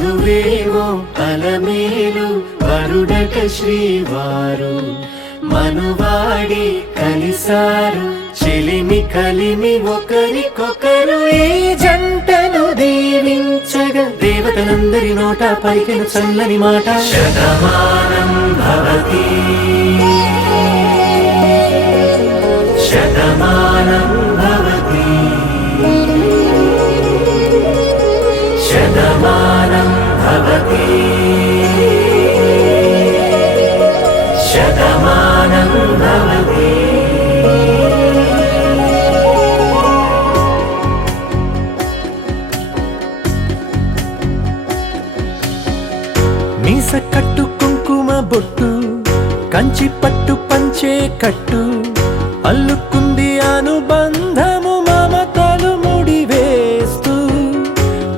వధువేమో అలమేలు వరుడట శ్రీవారు మనువాడి కలిసారు చెలిమి కలిమి ఒకరికొకరు ఈ జంటను దీవించగా దేవతలందరి నోట పలికిన చల్లని మాట శతమానం భవతి శతమానం భవతి శతమానం భవతి శతమానం భవతి. మీస కట్టు కుంకుమ బొట్టు కంచి పట్టు పంచే కట్టు అల్లుకుంది అనుబంధము మమతలు ముడివేస్తూ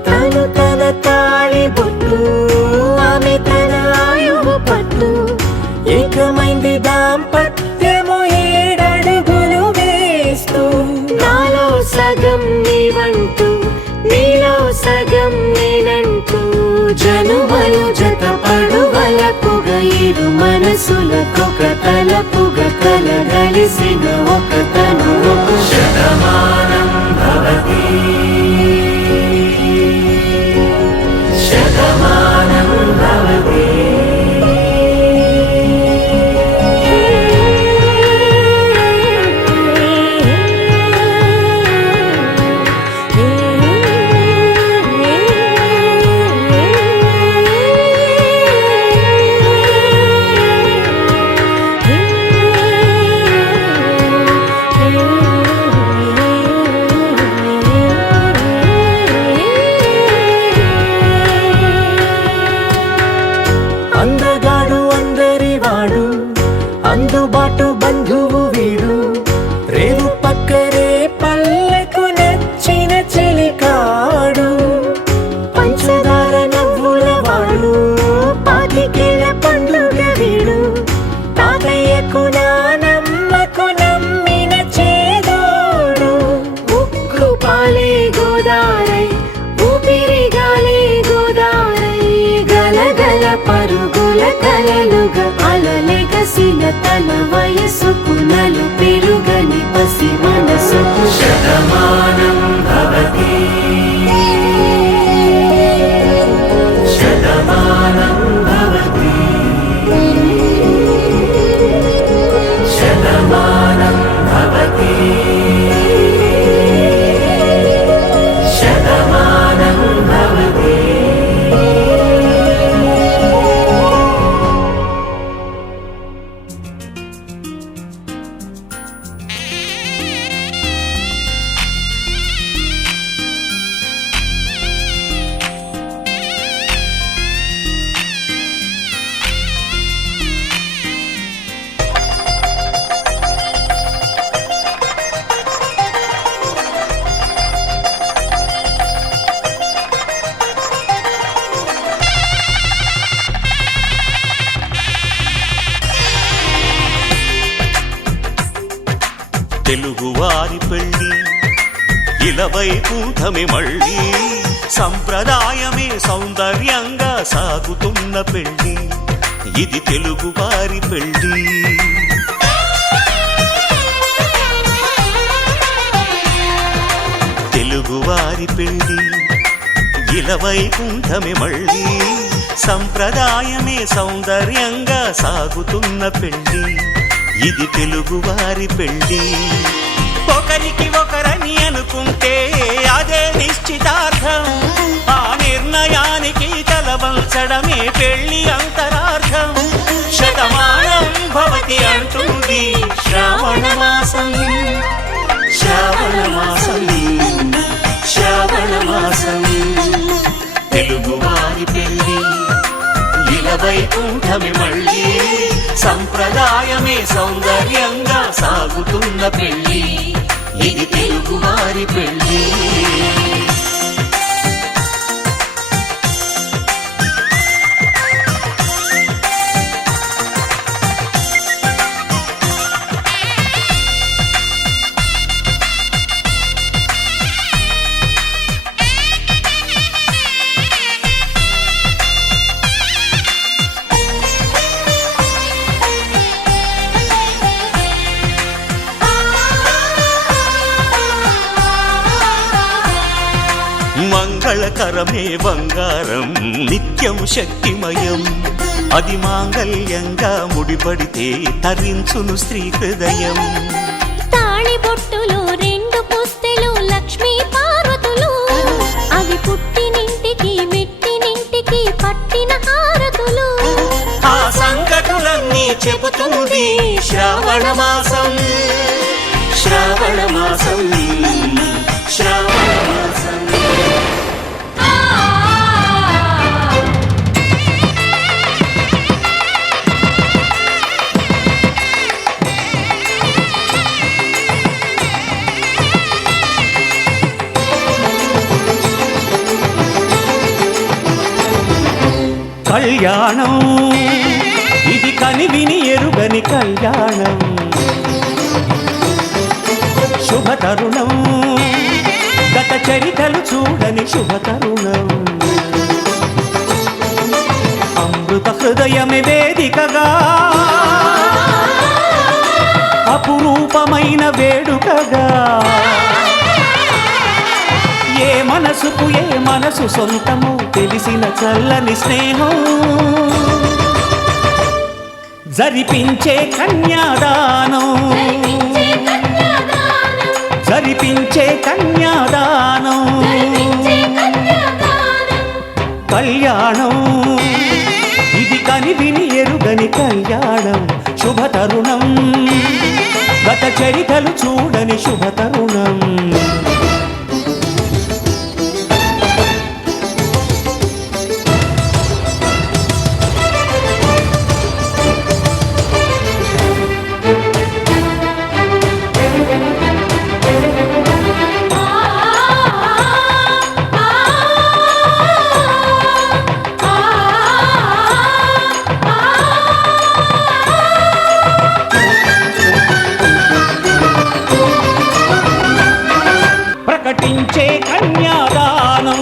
తను తన తాళి బొట్టు ఆమె తన ఆయువు పట్టు ఏకమైంది దాంపత్యము 7 అడుగులు వేస్తూ నాలో సగం నీవంటూ నీలో సగం నేనంటూ జనుమలు జతపడువలపుగ ఇరు మనసులకొక తలపుగ కలగలిసిన ఒక తను శతమానం భవతి శతమానం భవతి. అందగాడు అందరివాడు అందుబాటు బంధువు వీడు రేవు పక్కరే పల్లెకు నచ్చిన చెలికాడు పంచదార నవ్వుల వాడు పాతికేల పండుగ వీడు తాతయ్యకు నానమ్మకు నమ్మిన చేదోడు ఉక్కు పాలే గోదారై ఊపిరి గాలే గోదారై గలగల పరుగుల కలలుగా అలలెగసిన తన వయసుకు నలు పెరుగని పసి మనసుకు శతమానం భవతి శతమానం భవతి శతమానం భవతి శతమానం భవతి. తెలుగువారి పెళ్ళి ఇలవైకుంఠమే మళ్ళీ సంప్రదాయమే సౌందర్యంగా సాగుతున్న పెళ్ళి ఇది తెలుగువారి పెళ్ళి. తెలుగువారి పెళ్ళి ఇలవైకుంఠమే మళ్ళీ సంప్రదాయమే సౌందర్యంగా సాగుతున్న పెళ్ళి ఇది తెలుగువారి పెళ్ళి. ఒకరికి ఒకరని అనుకుంటే అదే నిశ్చితార్థం ఆ నిర్ణయానికి తలవంచడమే పెళ్ళి అంతరార్థం. శతమానం భవతి అంటుంది శ్రావణ మాసం శ్రావణ మాసం శ్రావణ మాసం. తెలుగువారి పెళ్ళి ఇలవైకుంఠమే మళ్ళీ సంప్రదాయమే సౌందర్యంగా సాగుతున్న పెళ్ళి ఇది తెలుగువారి పెళ్ళి. మంగళకరమే బంగారం నిత్యం శక్తిమయం అది మాంగళ్యంగా ముడిపడితే తరించును స్త్రీ హృదయం తాళి బొట్టులో రెండు పుస్తెలు లక్ష్మీ పార్వతులు అవి పుట్టినింటికి మెట్టినింటికి పట్టిన హారతులు ఆ సంగతులన్నీ చెబుతుంది శ్రావణ మాసం శ్రావణ మాసం శ్రావణ మాసం కళ్యాణం ఇది కనివిని ఎరుగని కళ్యాణం శుభతరుణం గత చరితలు చూడని శుభతరుణం అమృత హృదయమే వేదికగా అపురూపమైన వేడుకగా ఏ మనసుకు ఏ మనసు సొంతము తెలిసిన చల్లని స్నేహం జరిపించే కన్యాదానం జరిపించే కన్యాదానం కళ్యాణం ఇది కనివిని ఎరుగని కళ్యాణం శుభతరుణం గత చరితలు చూడని శుభతరుణం ప్రకటించే కన్యాదానం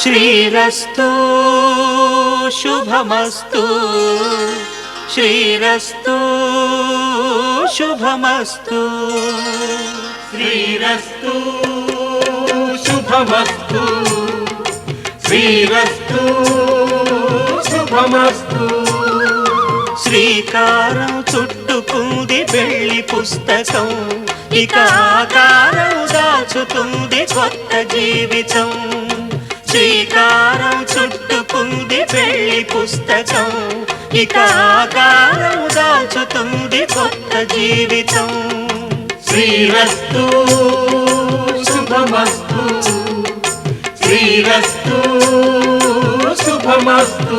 శ్రీరస్తు శుభమస్తు శ్రీరస్తు శుభమస్తు శ్రీరస్తు శుభమస్తు శ్రీరస్తు శుభమస్తు శ్రీకారం చుట్టుకుంది పెళ్లి పుస్తకం ఇక ఆకారం దాచుతుంది కొత్త జీవితం శ్రీకారం చుట్టుకుంది పెళ్లి పుస్తకం ఇక ఆకారం దాచుతుంది కొత్త జీవితం శ్రీరస్తు శుభమస్తు శ్రీరస్తు శుభమస్తు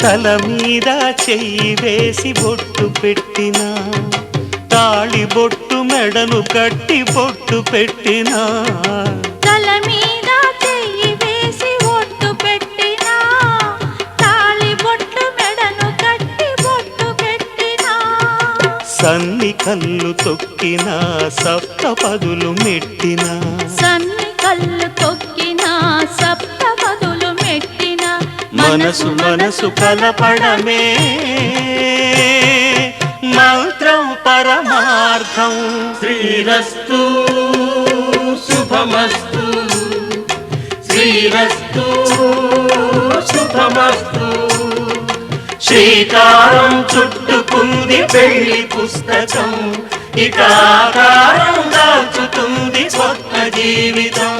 తల మీద చెయ్యి వేసి బొట్టు పెట్టిన తాళి బొట్టు మెడను కట్టి బొట్టు పెట్టిన తల మీద చెయ్యి వేసి ఒట్టు పెట్టినా తాళి బొట్టు మెడను కట్టి బొట్టు పెట్టినా సన్ని కళ్ళు తొక్కిన సప్త పదులు మెట్టిన సన్ని కళ్ళు తొక్కినా సప్త పదులు మెట్టినా మనసు మనసు కలపడమే మంత్రం పరమార్థం శ్రీరస్తు శుభమస్తు శ్రీరస్తు శుభమస్తు శ్రీకారం చుట్టుకుంది పెళ్లి పుస్తకం ఇక ఆకారం దాచుతుంది కొత్త జీవితం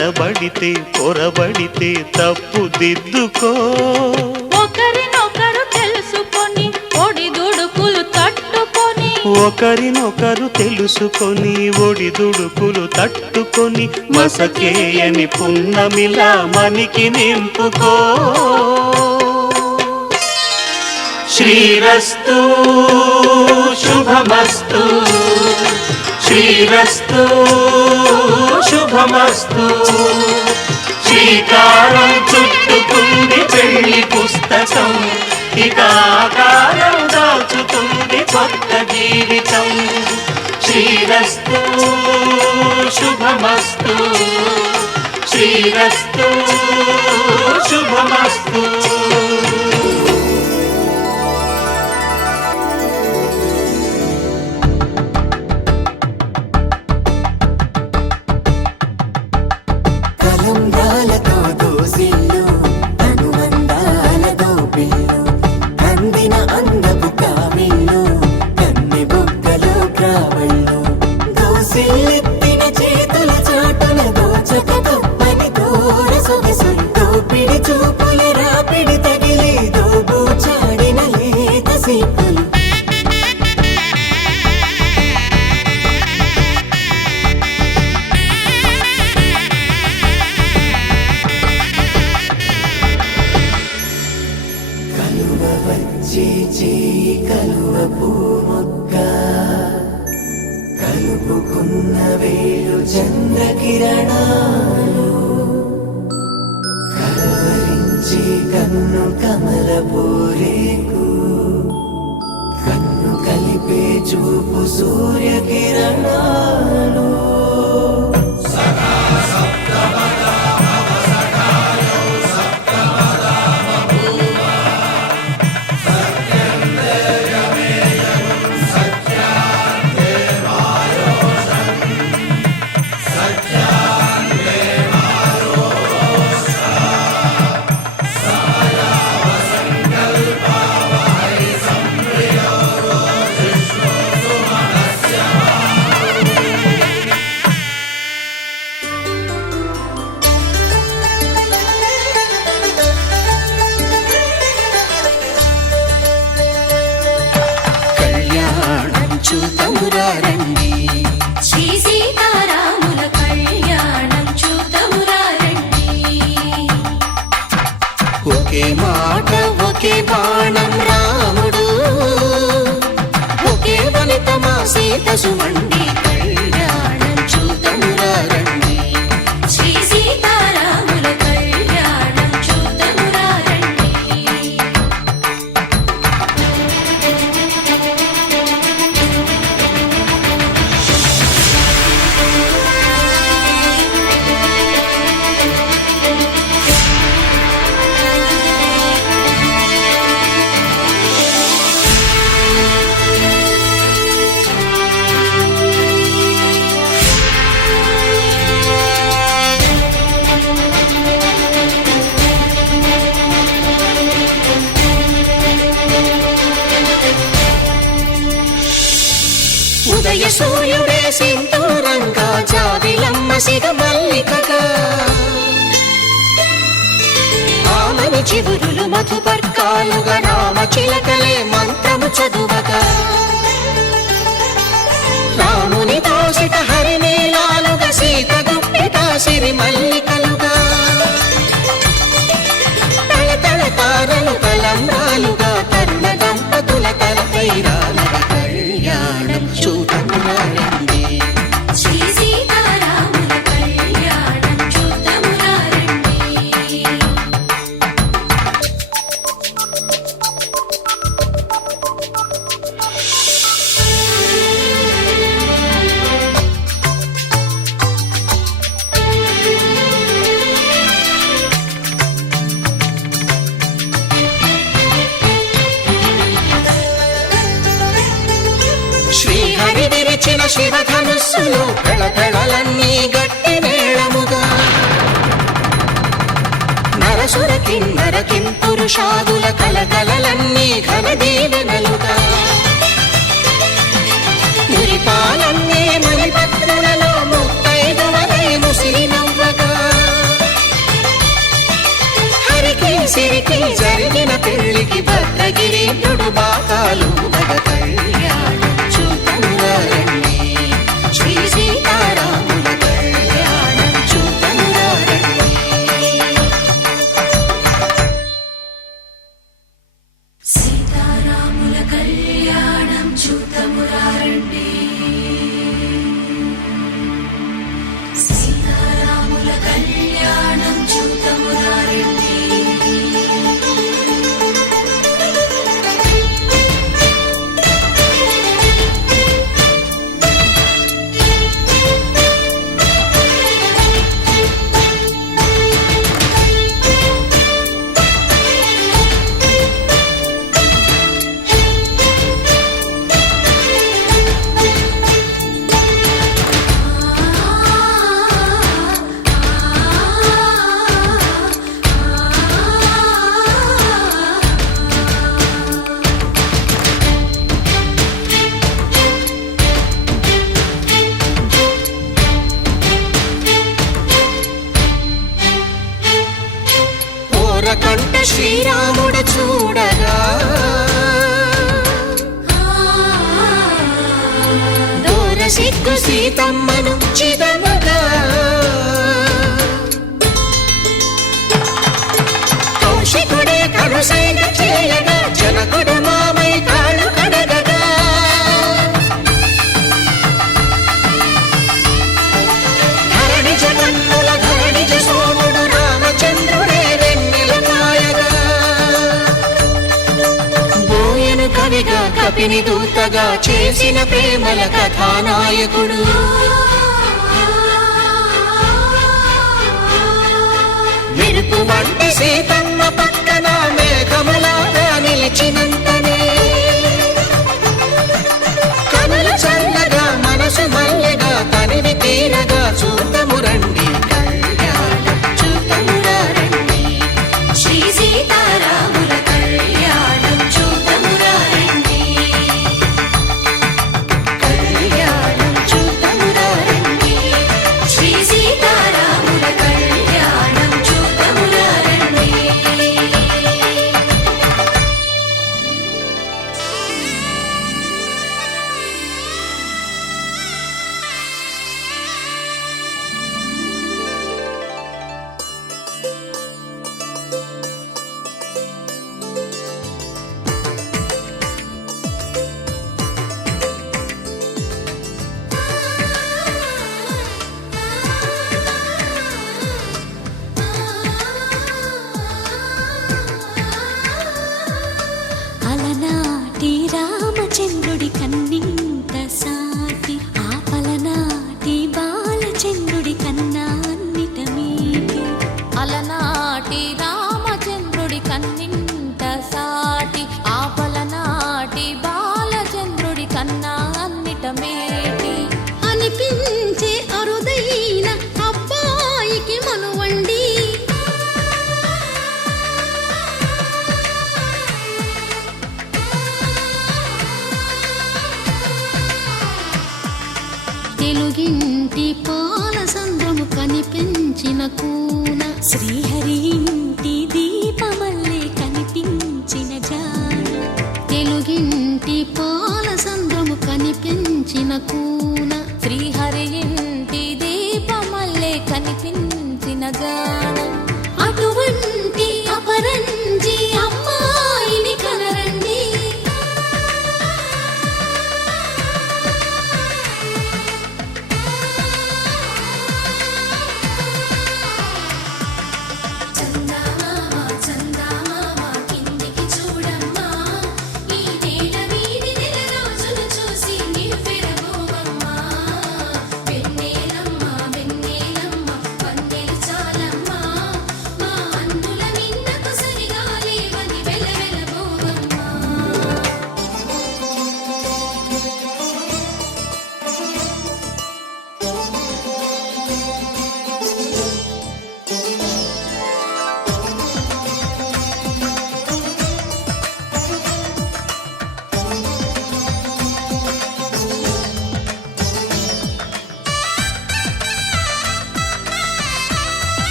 తడబడితే పొరబడితే తప్పు దిద్దుకో. ఒకరినొకరు తెలుసుకొని ఒడిదుడుకులు తట్టుకొని ఒకరినొకరు తెలుసుకొని ఒడిదుడుకులు తట్టుకొని మసకేయని పున్నమిలా మనికి నింపుకో. శ్రీరస్తు శుభమస్తు శ్రీరస్తు శుభమస్తు. శ్రీకారం చుట్టుకుంది పెళ్లి పుస్తకం, ఇక ఆకారం దాచుతుంది కొత్త జీవితం. శ్రీరస్తు శుభమస్తు శ్రీరస్తు శుభమస్తు. కలుపుకున్న వేలు చంద్రకిరణాలు కలవరించి కన్ను కమలపూరేకు కన్ను కలిపే చూపు సూర్యకిరణాలు. చూతమురారండి శ్రీ సీతారాముల కళ్యాణం చూతమురారండి. ఒకే మాట ఒకే బాణం రాముడు, ఒకే వనిత మా సీత సుమండి కళ్యాణం చూతమురారండి. శ్రీ సీతారాముల కళ్యాణం చూతమురారండి. ఉదయ సూర్యుడే సింధూరంగా జాబిలమ్మ సిగ మల్లికగా ఆమని చివురులు మధుపర్కాలుగా రామ చిలకలే మంత్రము చదువగా రాముని దోసిట హరినీలాలుగా సీత గుప్పిట సిరి మల్లికలుగా తళతళ తారలు తలంబ్రాలుగా తరుణ దంపతుల తలపైరాలుగా కళ్యాణం చూతమురారండి. శ్రీ సీతారాముల కళ్యాణం చూతమురారండి. శ్రీహరి విరిచిన శివధనుస్సులు కళకళలన్నీ గట్టి మేళముగా నరసుర కిన్నర కింపురుషాదుల కలకలలన్నీ ఘన దీవెనలుగా మురిపాలన్నీ మణిపత్రులలో ముత్తైదువలై ముసిరి నవ్వగా సిరికి జరిగిన పెళ్లికి భద్రగిరీంద్రుడు బాకాలు మగ కళ్యాణం చూతమురారండి శ్రీ సీతారాముల కళ్యాణం చూతమురారండి సీతారాముల కళ్యాణం చూతమురారండి సీతారాముల కళ్యాణం చూతమురారండి కంట శ్రీరాముడు చూడగా దూర సిగ్గు సీతమ్మను చిదమగా కౌశికుడే కరుసైన చేయగా జనకుడు మామై కాళ్ళు కడగగా ధరణి జగన్నుల ధరణిజ సోముడు రామచంద్రుడే కవిగా కపిని దూతగా చేసిన ప్రేమల కథానాయకుడు మెరుపు వంటి సీతమ్మ పక్కన మేఘములాగా నిలిచినంతనే కనులు చల్లగా మనసు మల్లెగా తనివి తీరగా చూతమురండి కళ్యాణం చూతమురారండి శ్రీ సీతారాముల కళ్యాణం చూతమురారండి కళ్యాణం చూతమురారండి శ్రీ సీతారాముల కళ్యాణం చూతమురారండి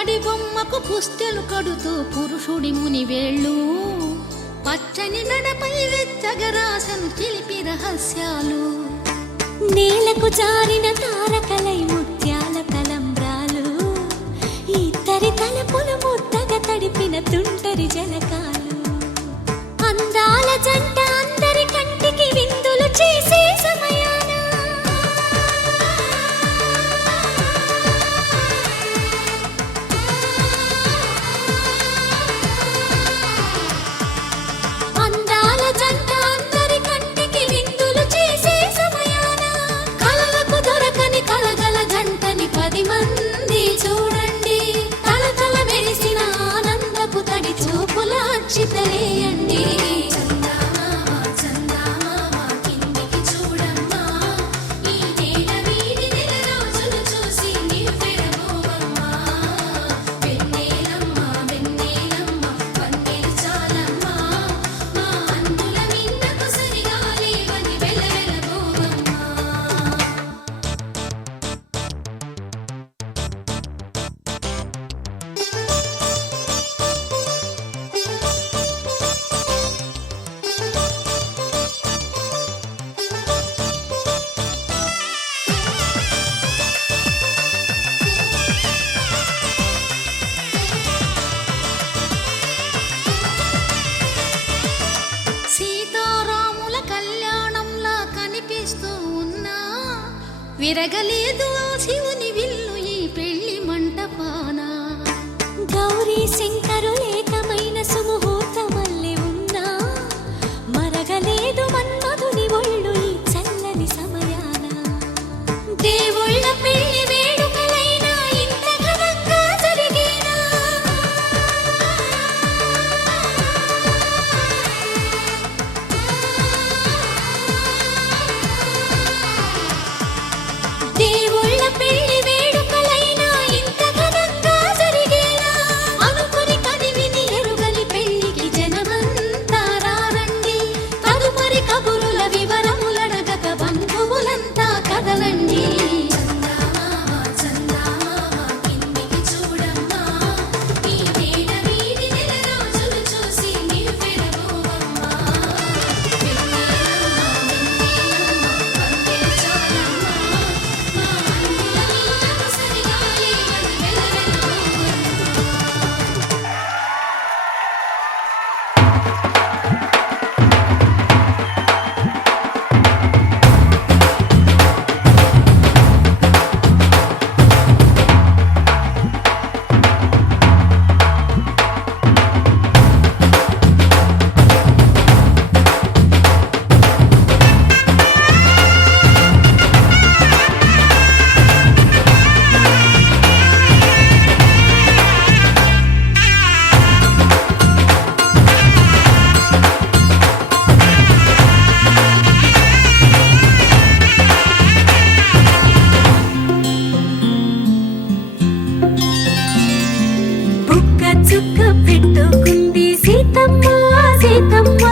పుత్తడి బొమ్మకు పుస్తెలు కడుతూ పురుషుడి ముని వేళ్ళు పచ్చని నడపై వెచ్చగరాసను చిలిపి రహస్యాలు నేలకు జారిన తారకలై ముత్యాల తలంబ్రాలు ఇద్దరి తలపులు ముద్దగా తడిపిన తుంటరి జలకాలు అందాల జంట అందరి కంటికి విందులు చేసే సమయాన అందాల జంట అందరి కంటికి విందులు చేసే సమయాన కలలకు దొరకని కలగల జంటని 10 మంది చూడండి తలతల మెరిసిన ఆనందపు తడి చూపుల అక్షితలేయండి చందమామ చందమామ కిందికి చూడమ్మా ఈ నేల వీడి నెల రోజులు చూసి నివ్వెరబోవమ్మా వెన్నెలమ్మ వెన్నెలమ్మ వన్నెలు చాలమ్మా మా అన్నుల మిన్నకు సరిగా లేవని వెలవెలబోవమ్మా సీతారాముల కళ్యాణంలా కనిపిస్తూ ఉన్నా విరగలేదు ఆ శివుని విల్లు ఈ పెళ్లి మంటపాన గౌరీ శంకరులేకమైన సుముహూర్తమల్లె ఉన్నా మరగలేదు మన్మధుని ఒళ్ళు ఈ చల్లని సమయాన దేవుళ్ళ పెళ్లి వేడుకలైనా ఇంత ఘనంగా జరిగేనా దేవుళ్ళ పెళ్లి వేడుకలైనా ఇంత ఘనంగా జరిగేనా అనుకుని కనివిని ఎరుగని పెళ్లికి జనమంతా రారండి తదుపరి కబురుల వివరములడగక బంధువులంతా కదలండి చందమామ చందమామ కిందికి చూడమ్మా ఈ నేల వీడి నెల రోజులు చూసి నివ్వెరబోవమ్మా వెన్నెలమ్మ వెన్నెలమ్మ వన్నెలు చాలమ్మా మా అన్నుల మిన్నకు సరిగా లేవని వెలవెలబోవమ్మా బుక్క చుక్క పెట్టుకుంది సీతమ్మ సీతమ్మ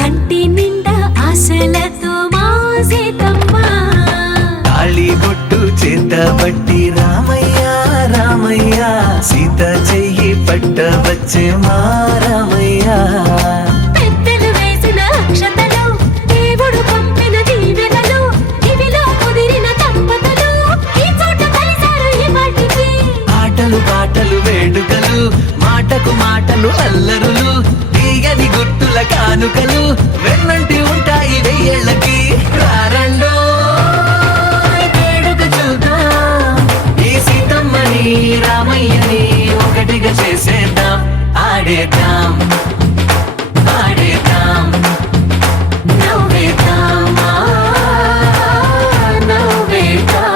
కంటి నిండా ఆశలతో మా సీతమ్మ తాళి బొట్టు చేతబట్టి రామయ్య రామయ్య సీత చెయ్యి పట్ట వచ్చే మా రామయ్య పెద్దలు వేసిన అక్షతలు దేవుడు పంపిన దీవెనలు ఇవిలో కుదిరిన దంపతులు ఈ చోట కలిశారు ఈ వాటికి ఆటలు పాటలు వేడుకలు మాటకు మాటలు అల్లరులు తీయని గుర్తుల కానుకలు వెన్నంటి ఉంటాయి వెయ్యేళ్ళకి రారండో వేడుక చూద్దాం ఈ సీతమ్మని రామయ్యని ఒకటిగా చేసేద్దాం ఆడేద్దాం ఆడేద్దాం నవ్వేద్దాం నవ్వేద్దాం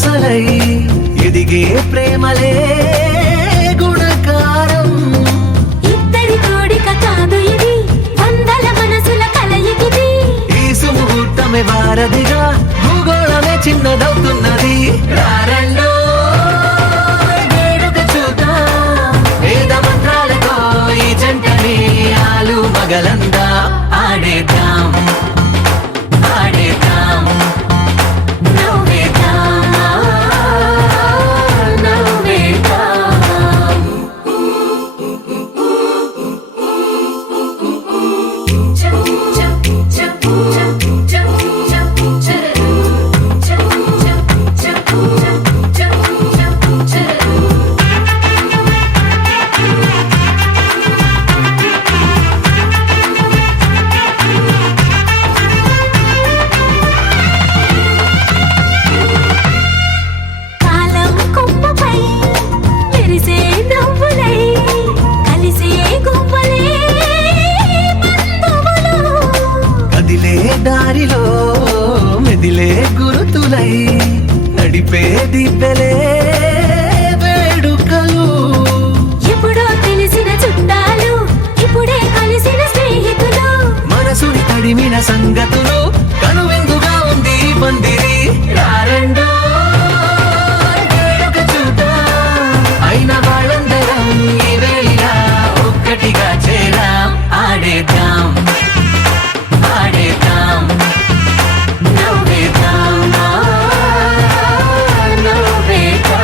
శ్వాసలై ఎదిగే ప్రేమలే గుణకారం. ఇద్దరి కోడిక కాదు ఇది, వందల మనసుల కలయికిది. ఈ సుముహూర్తమే వారధిగా భూగోళమే చిన్నదవుతున్నది. రారండో వేడుక చూద్దాం, వేద మంత్రాలతో ఈ జంటని ఆలు మగలందా ఆడేద్దాం ఆడేద్దాం నవ్వేద్దాం, నవ్వేద్దాం. కాలం కొమ్మపై మెరిసే నవ్వులై కలిసే గువ్వలే బంధువులు. కదిలే దారిలో మెదిలే గురుతులై నడిపే దిబ్బెలే వేడుకలు. ఎప్పుడో తెలిసిన చుట్టాలు, ఇప్పుడే కలిసిన స్నేహితులు. మనసుని తడిమిన సంగతులు కనువిందుగా ఉంది ఈ పందిరి. రారండో వేడుక చూద్దాం, అయిన వాళ్ళందరం ఈ వేళ ఒక్కటిగా చేరాం. ఆడేద్దాం ఆడేద్దాం నవ్వేద్దాం, నవ్వేద్దాం.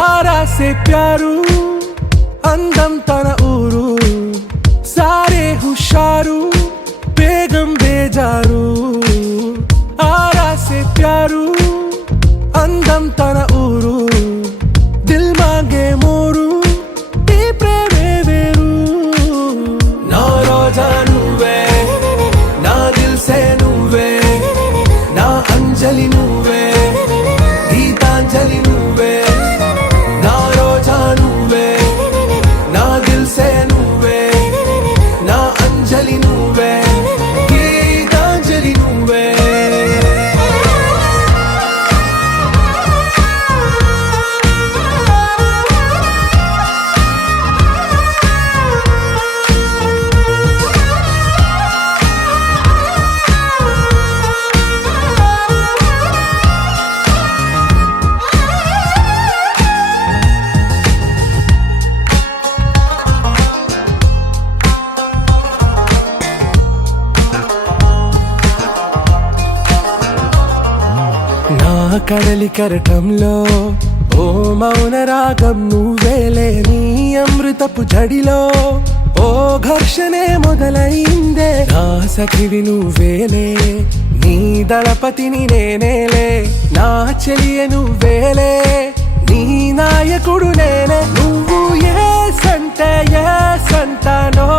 ఆరా సే ప్యారు అందం తన ఊరు సారే హుషారు బేగం బేజారు. ఆరా సే ప్యారు అందం తన ఊరు దిల్ మాంగే మోరు ఈ ప్రేమే వేరు. నా రోజా నువ్వే, నా దిల్ సే నువ్వే, నా అంజలి నువ్వే, గీతాంజలి నువ్వే. నా రోజా నువ్వే, నా దిల్ సే నువ్వే, నా అంజలి నువ్వే, గీతాంజలి నువ్వే. నా కడలి కరటంలో ఓ మౌన రాగం నువ్వేలే, నీ అమృతపు జడిలో ఓ ఘర్షణే మొదలైందే. నా సఖివి నువ్వేలే, నీ దళపతిని నేనేలే, నా చెలియ నువ్వేలే, నీ నాయకుడు నేనే. నువ్వు ఏ సంటే ఏ సంట, నో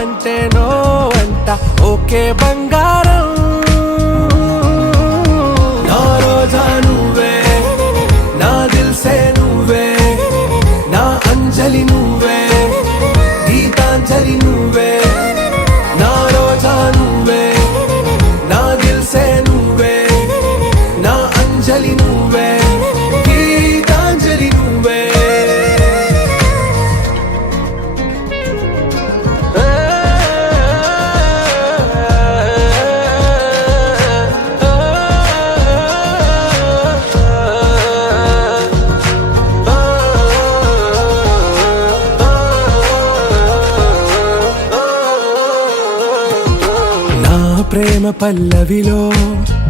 అంటే నో అంట, ఓకే బంగారం. నా రోజా నువ్వే, నా దిల్ సే నువ్వే, నా అంజలి నువ్వే, గీతాంజలి నువ్వే. నా రోజా నువ్వే, నా దిల్ సే నువ్వే, నా అంజలి నువ్వే, గీతాంజలి నువ్వే. ప్రేమ పల్లవిలో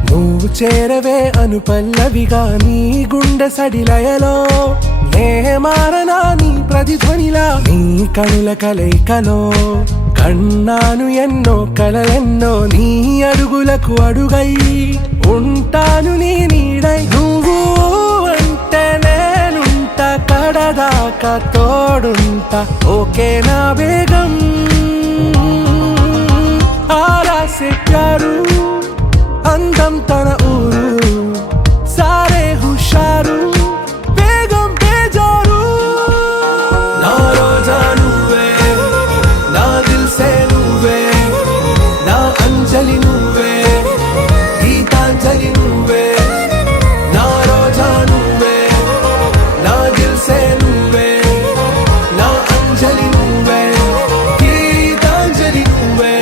నువ్వు చేరవే అను పల్లవిగా, నీ గుండె సడిలయలో నే మారనా నీ ప్రతిధ్వనిలా. నీ కనుల కలయికలో కన్నాను ఎన్నో కలలెన్నో నీ అడుగులకు అడుగై ఉంటాను నీ నీడై నువ్వు అంటే నేనుంట కడదాకా తోడుంట ఓకే నా బేగం ఆరా సే ప్యారు అందం తన ఊరు సారే హుషారు బేగం బేజారు నా రోజా నువ్వే నా దిల్ సే నువ్వే నా అంజలి నువ్వే గీతాంజలి నువ్వే నా రోజా నువ్వే నా దిల్ సే నువ్వే నా అంజలి నువ్వే గీతాంజలి నువ్వే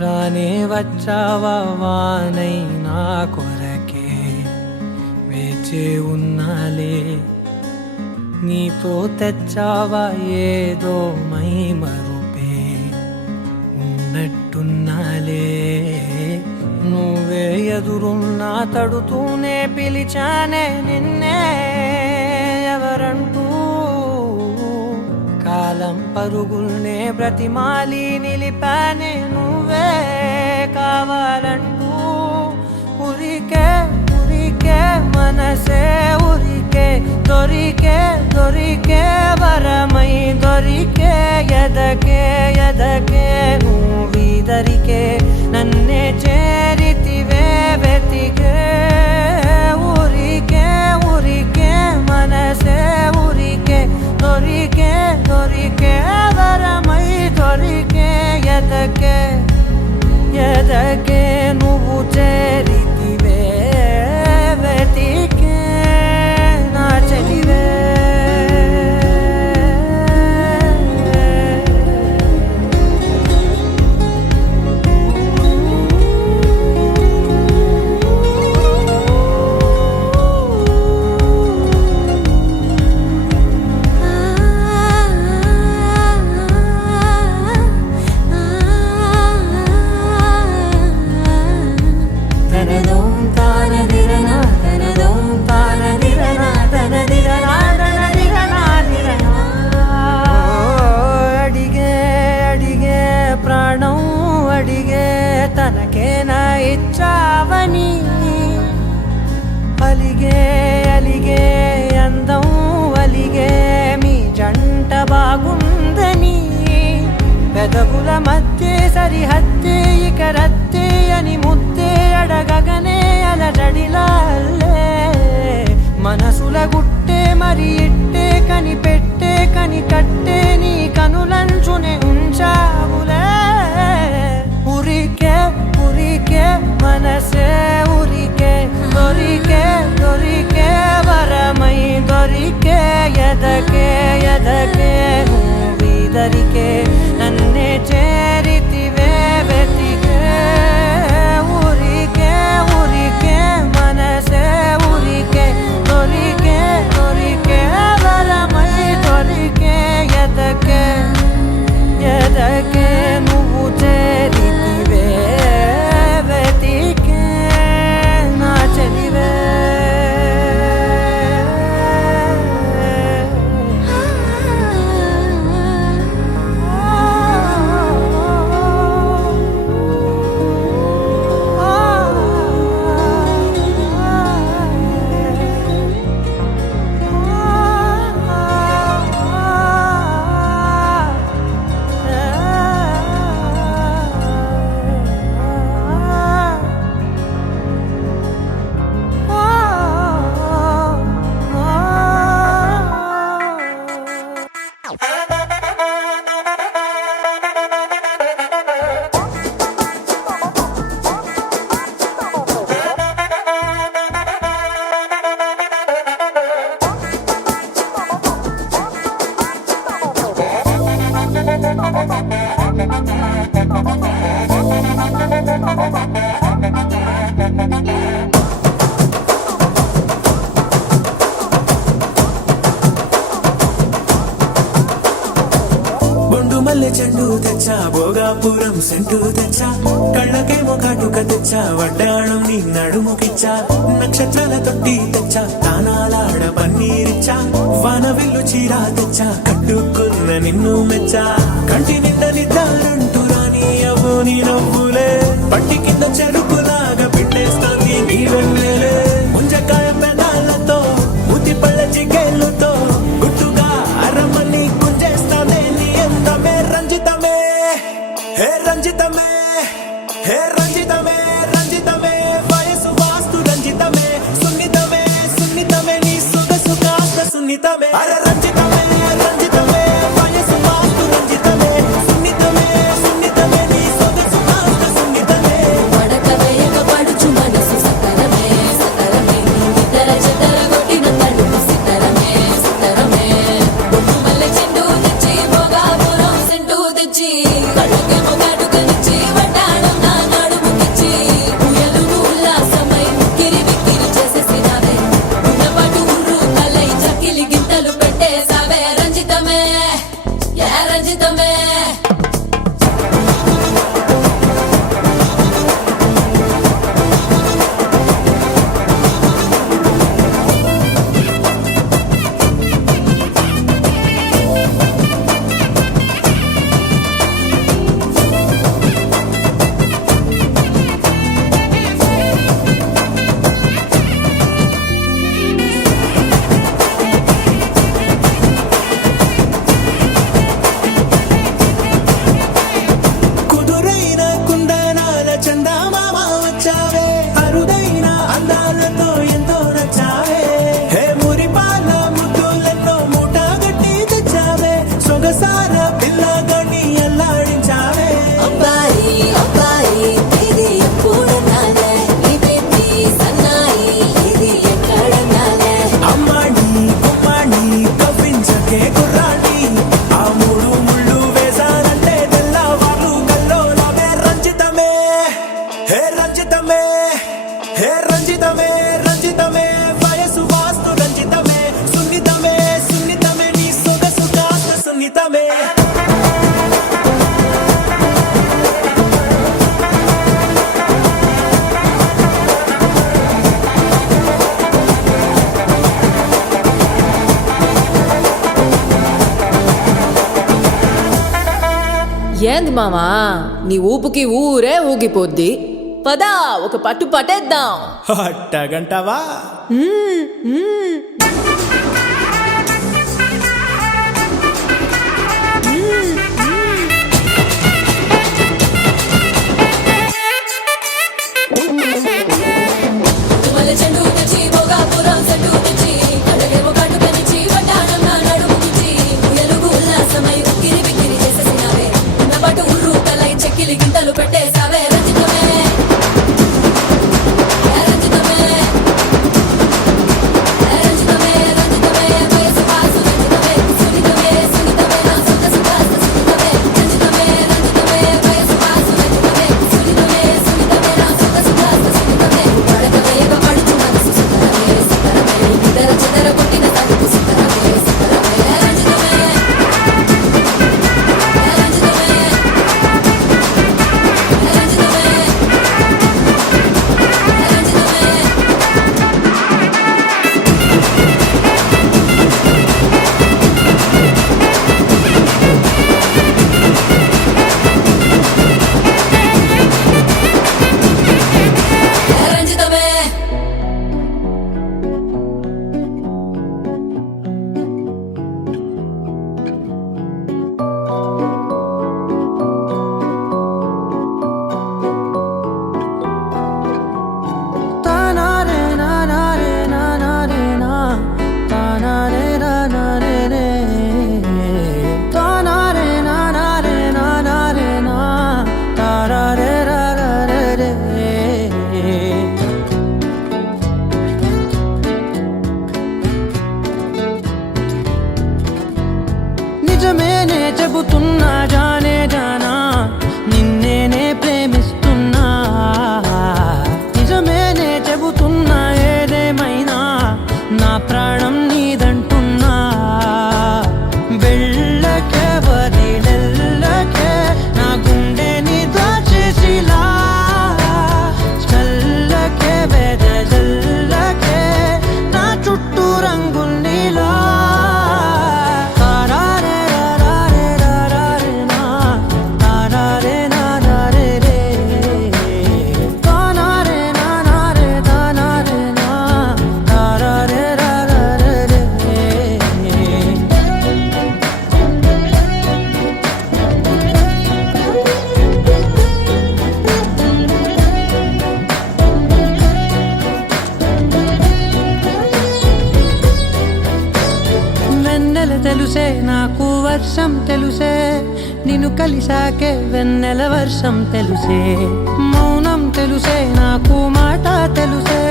రానే వచ్చావా వానై నా కొరకే వేచి ఉన్నాలే నీతో తెచ్చావా ఏదో మై మరుపే ఉన్నట్టున్నాలే నువ్వే ఎదురున్నా తడుతూనే పిలిచానే నిన్నే ఎవరంటూ కాలం పరుగుల్నే బ్రతిమాలి నిలిపానే నువ్వే కావాలంటూ ఉరికే ఉరికే మనసే ఉరికే దొరికే దొరికే వరమై దొరికే ఎదకే ఎదకే నువ్విదరికే నన్నే చేరితివే వెతికే ఉరికే ఉరికే మనసే ఉరికే దొరికే దొరికే వరమై దొరికే ఎదకే ఎదకే నువ్వు చేరితివే వెతికే నా చెలివే తనదోం తానదిరనా తనదోం తానదిరనా తనదిరనా తనదిరనా దిరనా అడిగే అడిగే ప్రాణం అడిగే తనకేనా ఇచ్చావని అలిగే అలిగే అందం అలిగే మీ జంట బాగుందని పెదవుల మధ్య సరిహద్దే ఇక రద్దే అని ముద్దే అడగగనే అలజడిలాల్లే మనసుల గుట్టే మరి ఇట్టే కనిపెట్టే కని కట్టే నీ కనులంచునే ఉంచావులే ఉరికే ఉరికే మనసే ఉరికే దొరికే దొరికే వరమై దొరికే ఎదకే ఎదకే నువ్విదరికే నన్నే చేరితివే వెతికే ఉరికే ఉరికే మనసే ఉరికే దొరికే దొరికే వరమై దొరికే ఎదకే ఎదకే నువ్వు చేరితివే వెతికే నా చెలివే బొండు మల్లె చెండు తెచ్చా భోగాపురం సెంటు తెచ్చా కళ్ళకేమో కాటుక తెచ్చా వడ్డాణం నీ నడుముకిచ్చా నక్షత్రాల తొట్టి తెచ్చా తానాలాడ పన్నీరిచ్చా వానవిల్లు చీరా తెచ్చా కట్టుకున్న నిన్ను మెచ్చా కంటి నిండా నిద్దారంటూ రాని అవ్వు నీ నవ్వులే పట్టి కింద చెరుకులాగా పిండేస్తాంది నీ వెన్నెలే ముంజకాయ పెదాలతో ముతి పళ్ళ చికేళ్ళతో గుట్టుగా అరమని గుంజేస్తానే నీ అందమే రంజితమే హే రంజితమే హే రంజితమే రంజితమే వయసు వాస్తు రంజితమే సున్నితమే సున్నితమే నీ సొగసు కాస్త సున్నితమే అరే రంజితమే రంజితమే వయసు వాస్తు రంజితమే సున్నితమే సున్నితమే నీ సొగసు కాస్త సున్నితమే పడక వేయక పడుచు మనసు సతరమే సతరమే ఇతర చెదర కొట్టిన తడుపు సితరమే సితరమే బొట్టు మల్లె చెండు తెచ్చి భోగాపురం సెంటు తెచ్చి కళ్ళకేమో కాటుకనిచ్చి వడ్డాణం నా నడుముకిచ్చి ఉయ్యలుగు ఉల్లాసమై ఉక్కిరి బిక్కిరి చేసేసినావే ఉన్నపాటు ఉర్రు కలై చకిలి గింతలు పెట్టేసావే రంజితమే యా రంజితమే కుదురైన కుందనాల చందమామ వచ్చావే అరుదైన అందాలతో ఎంతో నచ్చావే హే మురిపాల ముద్దులతో మూట గట్టి తెచ్చావే సొగసార పిల్లగని అల్లాడించావే అబ్బాయి అబ్బాయి ఇది ఎప్పుడన్నాలే ఇదేంటి సన్నాయి ఇది ఎక్కడన్నాలే అమ్మాడి గుమ్మాడి కవ్వించకే కుర్రాడి ఆ మూడు ముళ్ళు వేసానంటే తెల్లవారు కల్లోలవే రంజితమే హే రంజితమే హే రంజితమే రంజితమే వయసు వాస్తు రంజితమే సున్నితమే సున్నితమే నీ సొగసు కాస్త సున్నితమే ఏంది మామా నీ ఊపుకి ఊరే ఊగిపోద్ది పదా ఒక పట్టు పట్టేద్దాం అట్టగంటవా మల్లె చెండు తెచ్చి భోగాపురం సెంటు తెచ్చి కళ్ళకేమో కాటుకనిచ్చి వడ్డాణం నా నడుముకిచ్చి ఉయ్యలుగు ఉల్లాసమై ఉక్కిరి బిక్కిరి చేసేసినావే ఉన్నపాటు ఉర్రు కలై చెక్కిలి గింతలు పెట్టేసావే రంజితమే యా రంజితమే యా రంజితమే రంజితమే వయసు వాసు రంజితమే సున్నితమే సున్నితమే నా సొగసు కాస్త సున్నితమే రంజితమే రంజితమే వయసు వాసు రంజితమే సున్నితమే సున్నితమే నా సొగసు కాస్త సున్నితమే పడక వేయక పడుచు మనసు సతరమే సతరమే ఇతర చెదర కొట్టిన తడుపు సితరమే సితరమే యా రంజితమే యా రంజితమే యా రంజితమే నిజమేనే చెబుతున్నా జానే జానా నిన్నేనే ప్రేమిస్తున్నా నిజమేనే చెబుతున్నా ఏదేమైనా నా ప్రాణం నీదంటున్నా వెళ్ళకే వదిలెల్ల తెలుసే నాకు వర్షం తెలుసే నిన్ను కలిసాకే వెన్నెల వర్షం తెలుసే మౌనం తెలుసే నాకు మాట తెలుసే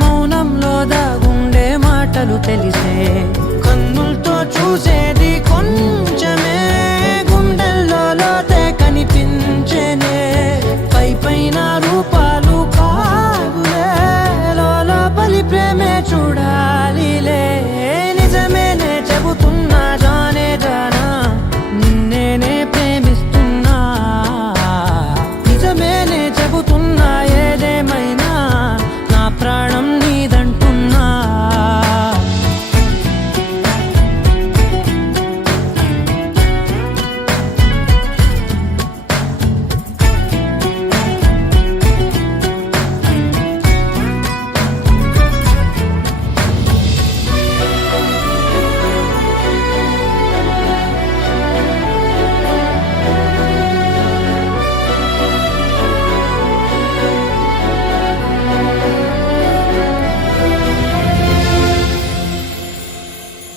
మౌనంలో దాగుండే మాటలు తెలిసే కన్నులతో చూసేది కొంచెమే గుండెల్లో లోతే కనిపించేనే పై పైన రూపాలు కాదులే లోపలి ప్రేమే చూడాలిలే నిజమేనే చెబుతున్నా జానే జానా నిన్నేనే ప్రేమిస్తున్నా నిజమేనే చెబుతున్నా ఏదేమైనా నా ప్రాణం నీదంటున్నా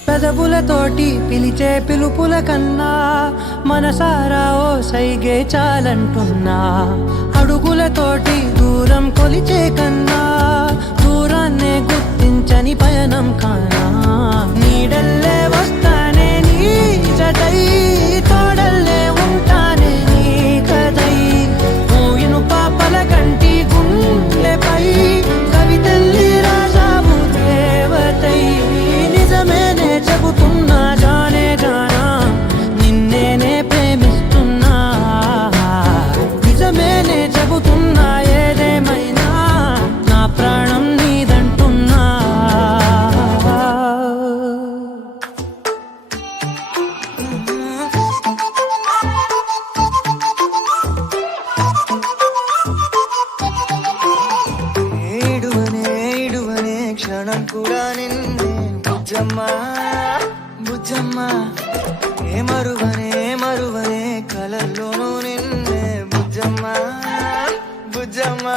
పెదవులతోటి పిలిచే పిలుపుల కన్నా మనసారా ఓ సైగే చాలంటున్నా అడుగులతోటి దూరం కొలిచే కన్నా దూరాన్నే గుర్తించని పయనం కానా నీడల్లే వస్తానే నీ జతై తోడల్లే ఉంటానే నీ కదై మూయిను పాపల కంటి గుండెపై కవితల్లి రాజావు దేవతై నిజమేనే చెబుతున్నా జానే జానా నిన్నేనే ప్రేమిస్తున్నా నిజమేనే చెబుతున్నా ఏదేమైనా నా ప్రాణం నీదంటున్నా ఏడువనే క్షణం కూడా నిన్నే బుజ్జమ్మా బుజ్జమ్మా మరువనే కలల్లోనూ నిన్నే బుజ్జమ్మా బుజ్జమ్మా